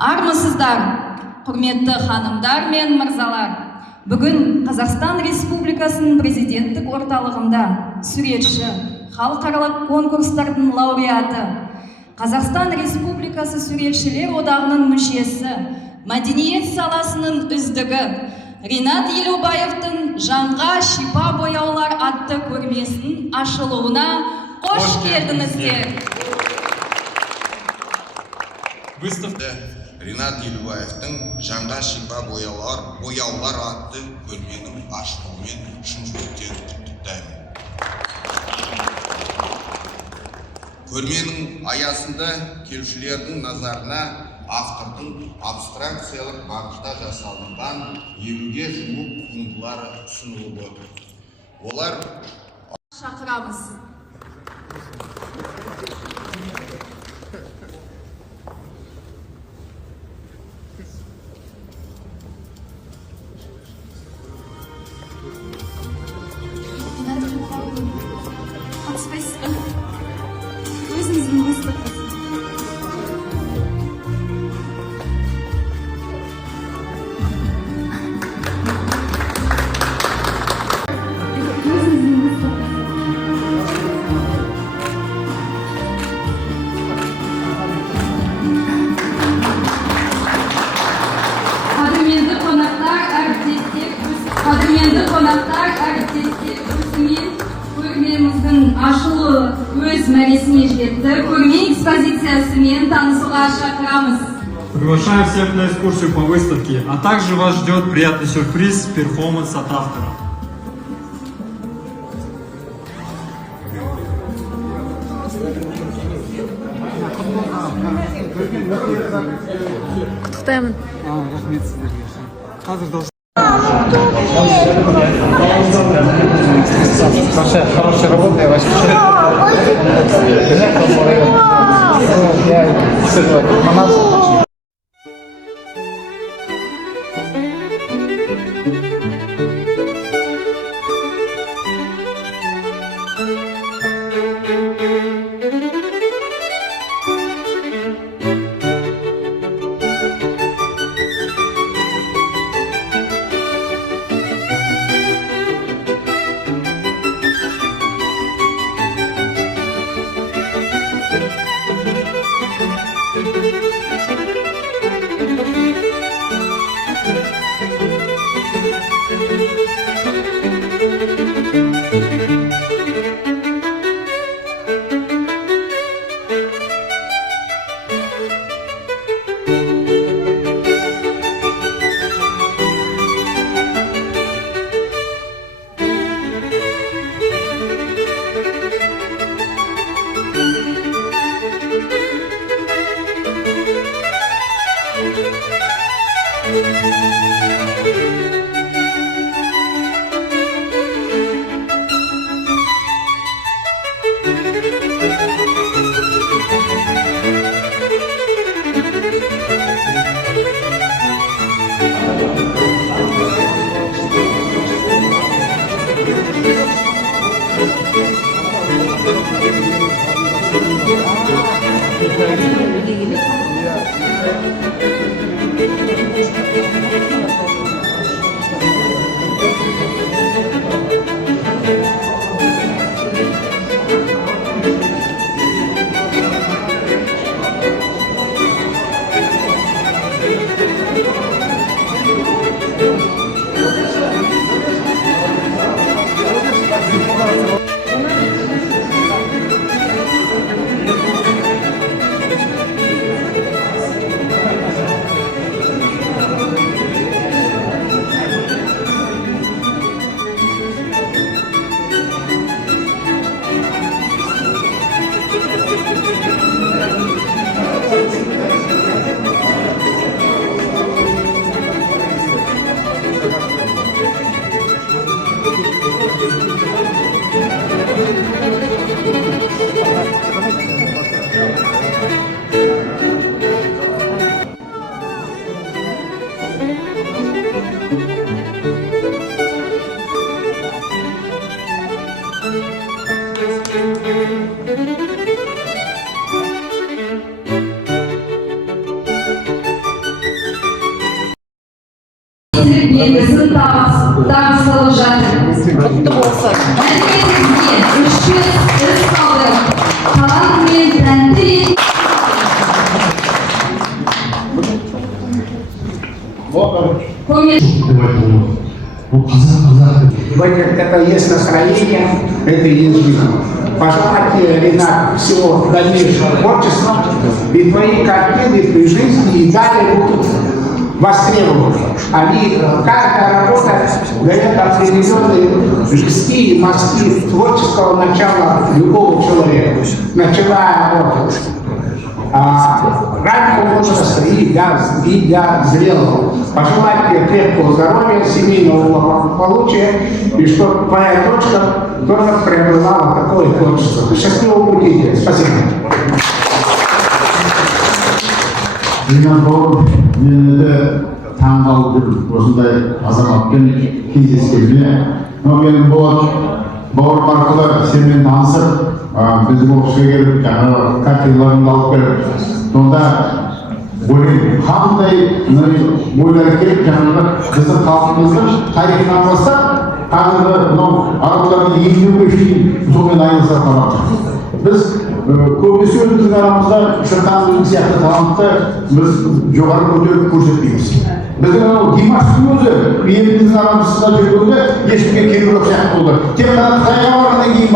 Армысыздар, құрметті ханымдар мен мырзалар. Бүгін Қазақстан Республикасының президенттік орталығында суретші, халықаралық конкурстардың лауреаты, Қазақстан Республикасы суретшілер одағының мүшесі, мәдениет саласының үздігі Ринат Елубаевтың «Жанға шипа бояулар» атты көрмесінің ашылуына қош келдіңіздер. Выставка Ринат Елубаевтың «Жанға шипа бояулар» атты көрменің ашылуымен шын жүректен құттықтаймын. Көрменің аясында келушілердің назарына автордың абстракциялық бағытта жасалынған 50-ге жуық туындылары ұсынылып отыр. Олар шақырамыз. Өзіңіздің выставкасы. Қадірменді қонақтар, әріптестер, осымен көрмеміздің ашылуы өз мәресіне жетті. Көрме экспозициясымен танысуға шақырамыз. Приглашаем всех на экскурсию по выставке, а также вас ждет приятный сюрприз, перформанс от автора. Құттықтаймын. Рахмет сіздерге. Қазір хорошая работа, я вас пишу. белгісін табысталып жатыр. Құтты болсын. Мәліметімізге 300 іс қалды. Талант мен тәнті Это есть настроение, это есть жизнь. Пожелать тебе, Ренат, всего дальнейшего творчества, и твои картины, твои жизни и далее будут востребованы. Они, каждая работа дает определенные жести и мазки творческого начала любого человека. Начиная работать. Раннего возраста и для зрелого. Пожелать тебе крепкого здоровья, семейного благополучия, и чтобы твоя дочка тоже приобрела такое творчество. Счастливого пути. Спасибо. осындай азаматпен кездескеніне мен бауырым арқылы сенімен танысып біздің офиске келіп жаңағы картиналарыңды алып келіп сонда ойлаймын қандай ойлар келіп жаңағы біздің халқымыздың тарихынан бастап қазіргі мынау арабтардың еңбегі үшін сонымен айналыса қаламыз. Біз көбінесе өзіміздің арамызда шырқан сияқты талантты біз жоғары көтеріп көрсетпейміз. Біздің анау Димаштың өзі еліміздің арамызда жүргенде ешкімге керегі жоқ сияқты болды. Тек қана Қытайға барғаннан кейін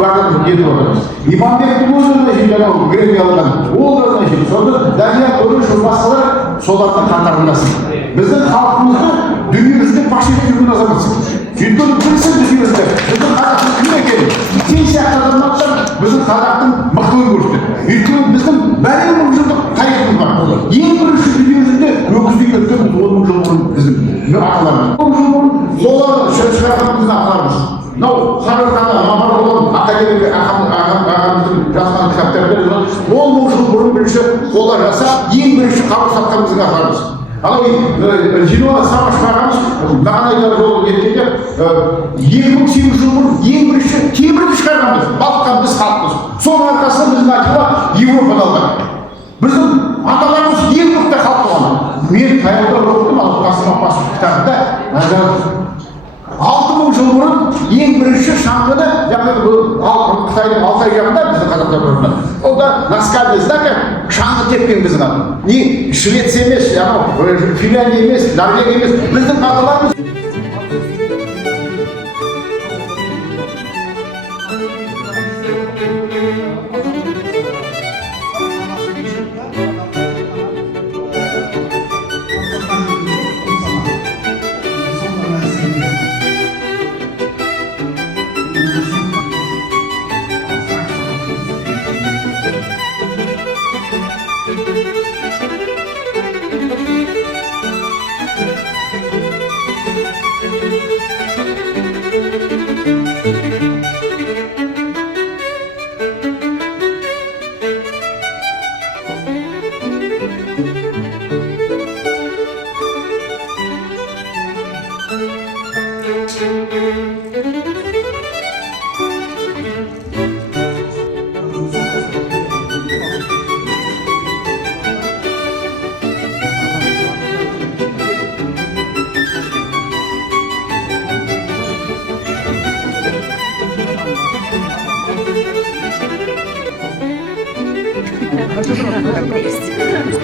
барып кетіп отырмыз. Иманбектің өзі анау Грекиядан ол да сонда Дария Төреш басқалар солардың қатарындасың. Біздің халқымызды дүниемізде паш етіп жүрген азаматсың. Өйткені білсін дүниемізді біздің қазақтың кім екенін. Сен сияқты азаматтар біздің қазақтың мықтылығын көрсетеді. Өйткені біздің бәрі мың жылдық тарихымыз бар. Ең бірінші дүние жүзінде өкіздей өткен 10 мың жыл бұрын біздің аталарымыз. 10 жыл бұрын қола шығарған біздің аталарымыз. Мынау Сарыарқада Мамарұлы академик ағамыздың жазған кітаптарында 10 мың жыл бұрын бірінші қола жасап, ең бірінші қару сатқан біздің аталарымыз. Ал Жиноа Самашев ағамыз бағанайда жол кеткенде 2008 жыл бұрын ең бірінші темірді шығарғанбыз, балыққан біз халықпыз. Соның арқасында біздің айтуға Европада алған. Біздің аталарымыз ең мықты халық болған. Мен таяуда оқыдым, ал Қасым Апасов кітабында 6000 жыл бұрын ең бірінші шаңғыны Қытайдың Алтай жағында біздің қазақтар орнында. Ол да наскальный знак шаңғы тепкен біздің аты. Не Швеция емес, Финляндия емес, Норвегия емес, біздің аталарымыз.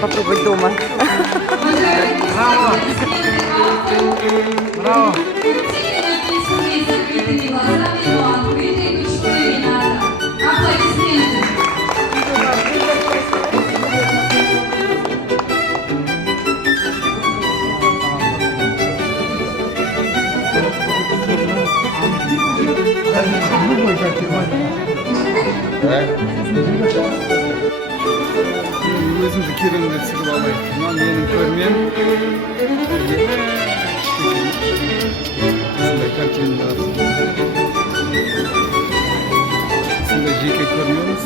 Попробовать дома. Браво! Өзімді керемет түсіріп алайын. Мына менің көрмем. Осындай картиналар. Осындай жеке көрмеміз.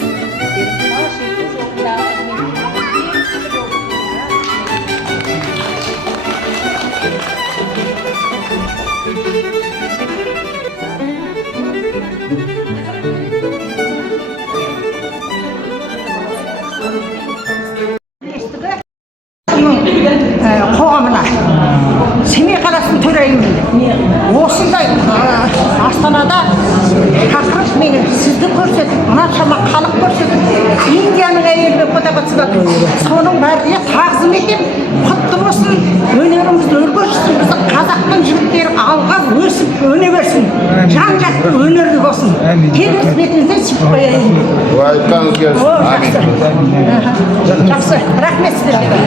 қоғамына Семей қаласының төрайымы осындай Астанада шақырып мені сізді көрсетіп, мынаншама халық көрсетіп, Индияның әйелі фотосы соның бәріне тағзым етем. Құтты болсын, өнерімізді өрге жүрсін, біздің қазақтың жігіттері алға өсіп, өне берсін. Жан-жақты өнерлі болсын. Келіңіз бетіңізден сүйіп қояйын. айтқаныңыз келсін. Жақсы. Жақсы. Рахмет сіздерге.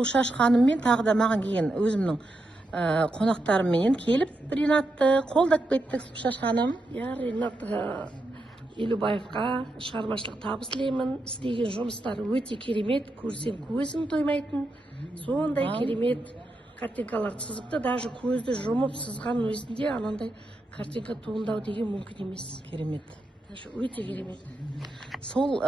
Слушаш ханыммен тағы да маған келген өзімнің қонақтарымменен келіп Ринатты қолдап кеттік. Слушаш ханым. Ринат Елубаевқа шығармашылық табыс тілеймін. Істеген жұмыстары өте керемет, көрсем көзім тоймайтын. Сондай керемет картинкалар сызыпты, даже көзді жұмып сызған өзінде анандай картинка туындау деген мүмкін емес. Керемет. Өте керемет. Сол